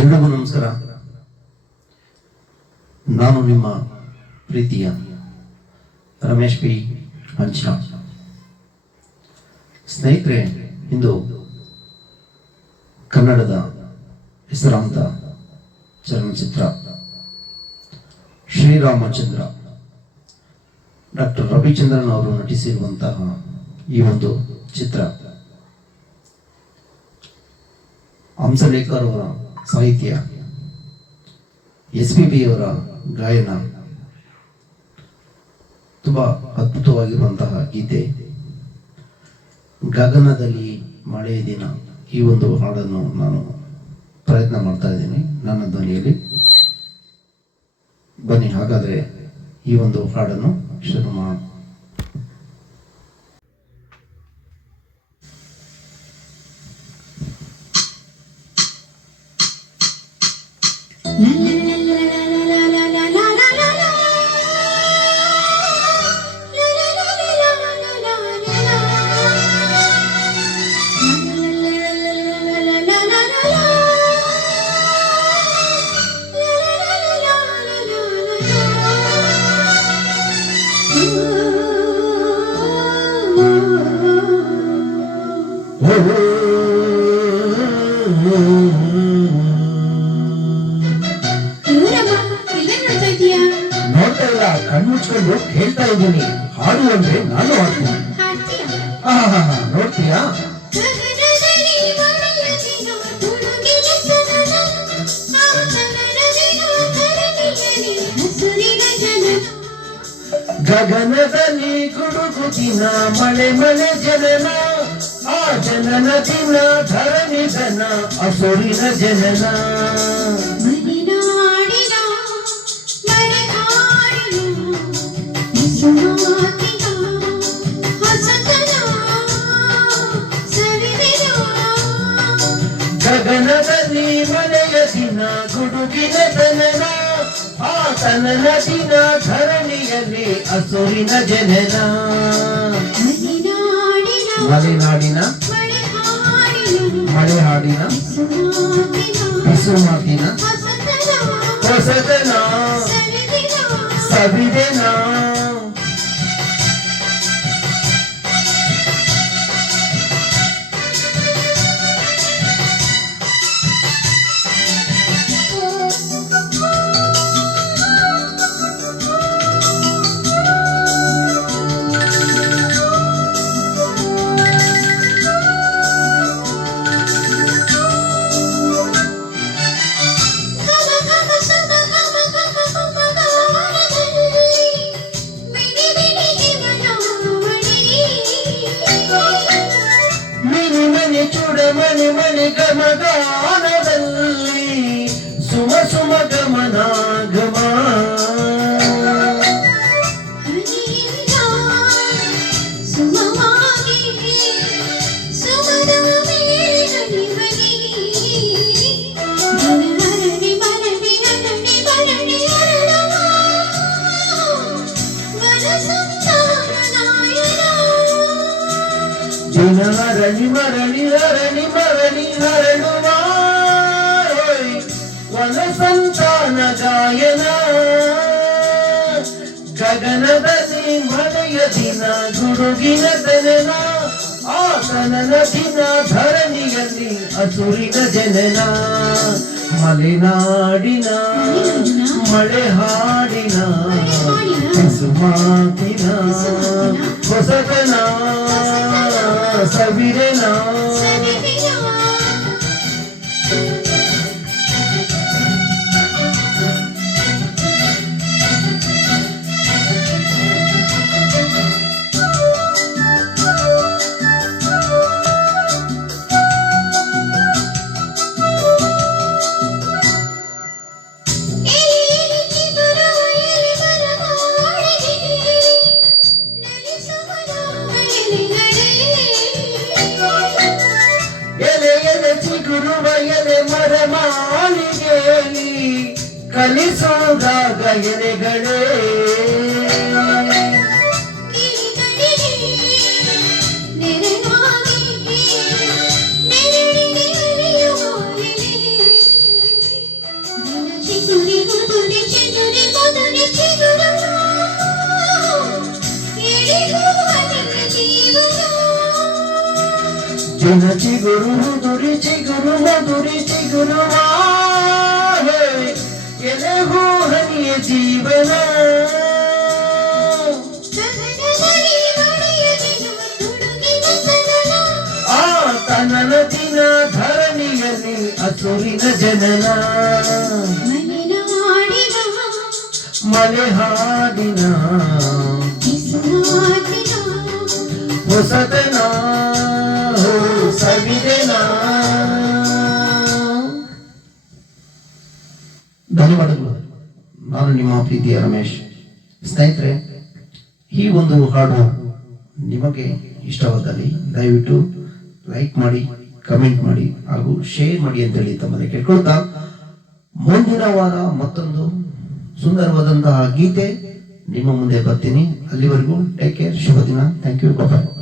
ಎಲ್ರಿಗೂ ನಮಸ್ಕಾರ. ನಾನು ನಿಮ್ಮ ಪ್ರೀತಿಯ ರಮೇಶ್ ಪಿ ಹಂಚ. ಸ್ನೇಹಿತರೆ, ಇಂದು ಕನ್ನಡದ ಹೆಸರಾಂತ ಚಲನಚಿತ್ರ ಶ್ರೀರಾಮಚಂದ್ರ ಡಾಕ್ಟರ್ ರವಿಚಂದ್ರನ್ ಅವರು ನಟಿಸಿರುವಂತಹ ಈ ಒಂದು ಚಿತ್ರ ಹಂಸಲೇಖರ್ ಅವರ ಸಾಹಿತ್ಯ, SPB ಅವರ ಗಾಯನ, ತುಂಬಾ ಅದ್ಭುತವಾಗಿರುವಂತಹ ಗೀತೆ. ಗಗನದಲ್ಲಿ ಮಳೆಯ ದಿನ ಈ ಒಂದು ಹಾಡನ್ನು ನಾನು ಪ್ರಯತ್ನ ಮಾಡ್ತಾ ಇದ್ದೀನಿ ನನ್ನ ಧ್ವನಿಯಲ್ಲಿ. ಬನ್ನಿ ಹಾಗಾದ್ರೆ ಈ ಒಂದು ಹಾಡನ್ನು ಶುರು ಮಾಡೋಣ. ನೋಡ್ತಾ ಇಲ್ಲ, ಕಣ್ಮುಚ್ಕೊಂಡು ಹೇಳ್ತಾ ಇದ್ದೀನಿ. ಹಾಡು ಅಂದ್ರೆ ನಾನು ಹಾಡ್ತೀನಿ. ನೋಡ್ತೀಯಾ? ಗಗನದಲ್ಲಿ ಗುಡುಗುತ್ತಿನ ಮಳೆ ಮಳೆ ಜನನ, ಆ ಜನನ ದಿನ ಧರಣಿ ಜನ ಅಸುರಿನ ಜನನ. ಗಗನದಲ್ಲಿ ಮಳೆಯ ದಿನ ಗುಡುಗಿನ ಜನನ, ಆ ತನನ ದಿನ ಧರಣಿಯಲ್ಲಿ ಅಸುರಿನ ಜನನ. ಮಲೆನಾಡಿನ ಮಳೆ ಹಾಡಿನ ಬಿಸುಮಾತಿನ ಹೊಸದನ ಸವಿದೆನ. ಮನೆ ಮನೆ ಗಮಗಾನದಲ್ಲಿ ಸುಮ ಸುಮ ಗಮನ ಗಮ. ರಣಿ ಮರಣಿ ಹರಣಿ ಮರಣಿ ಹರಡುವ ವನ ಸಂತಾನ ಗಾಯನ. ಗಗನದಲ್ಲಿ ಮಳೆಯ ದಿನ ಗುಡುಗಿನ ತನನ, ಆ ತನನ ದಿನ ಧರಣಿಯಲ್ಲಿ ಅಸುರಿನ ಜನನ. ಮಲೆನಾಡಿನ ಮಳೆ ಹಾಡಿನ ಸುಮಾತಿನ ಹೊಸತನ ಸವಿರೆನ. ಗುರುವಯಲೆ ಮರಮಾಲಿಗೆಯಲ್ಲಿ ಕಲಿಸೋದಾಗ ಎಲೆಗಳೇ ದಿನ ಚಿಗುರು ಮಧುರಿ ಚಿಗುರು ಮಧುರಿ ಚಿಗುರುವ ಎಲೆಗೂ ಹನಿಯ ಜೀವನ ಆ ತನನ ದಿನ ಧರಣಿಯಲ್ಲಿ ಅಸುರಿನ ಜನನ ಮಲೆ ಹಾಡಿನ ಹೊಸತನ ಸವಿದೆನ. ಧನ್ಯವಾದಗಳು. ನಾನು ನಿಮ್ಮ ಪ್ರೀತಿಯ ರಮೇಶ್. ಸ್ನೇಹಿತರೆ, ಈ ಒಂದು ಹಾಡು ನಿಮಗೆ ಇಷ್ಟವಾದಲ್ಲಿ ದಯವಿಟ್ಟು ಲೈಕ್ ಮಾಡಿ, ಕಮೆಂಟ್ ಮಾಡಿ ಹಾಗೂ ಶೇರ್ ಮಾಡಿ ಅಂತೇಳಿ ತಮ್ಮಲ್ಲಿ ಕೇಳ್ಕೊಳ್ತಾ, ಮುಂದಿನ ವಾರ ಮತ್ತೊಂದು ಸುಂದರವಾದಂತಹ ಗೀತೆ ನಿಮ್ಮ ಮುಂದೆ ಬರ್ತೀನಿ. ಅಲ್ಲಿವರೆಗೂ ಟೇಕ್ ಕೇರ್. ಶುಭ ದಿನ. Thank you. ಬಾಯ್.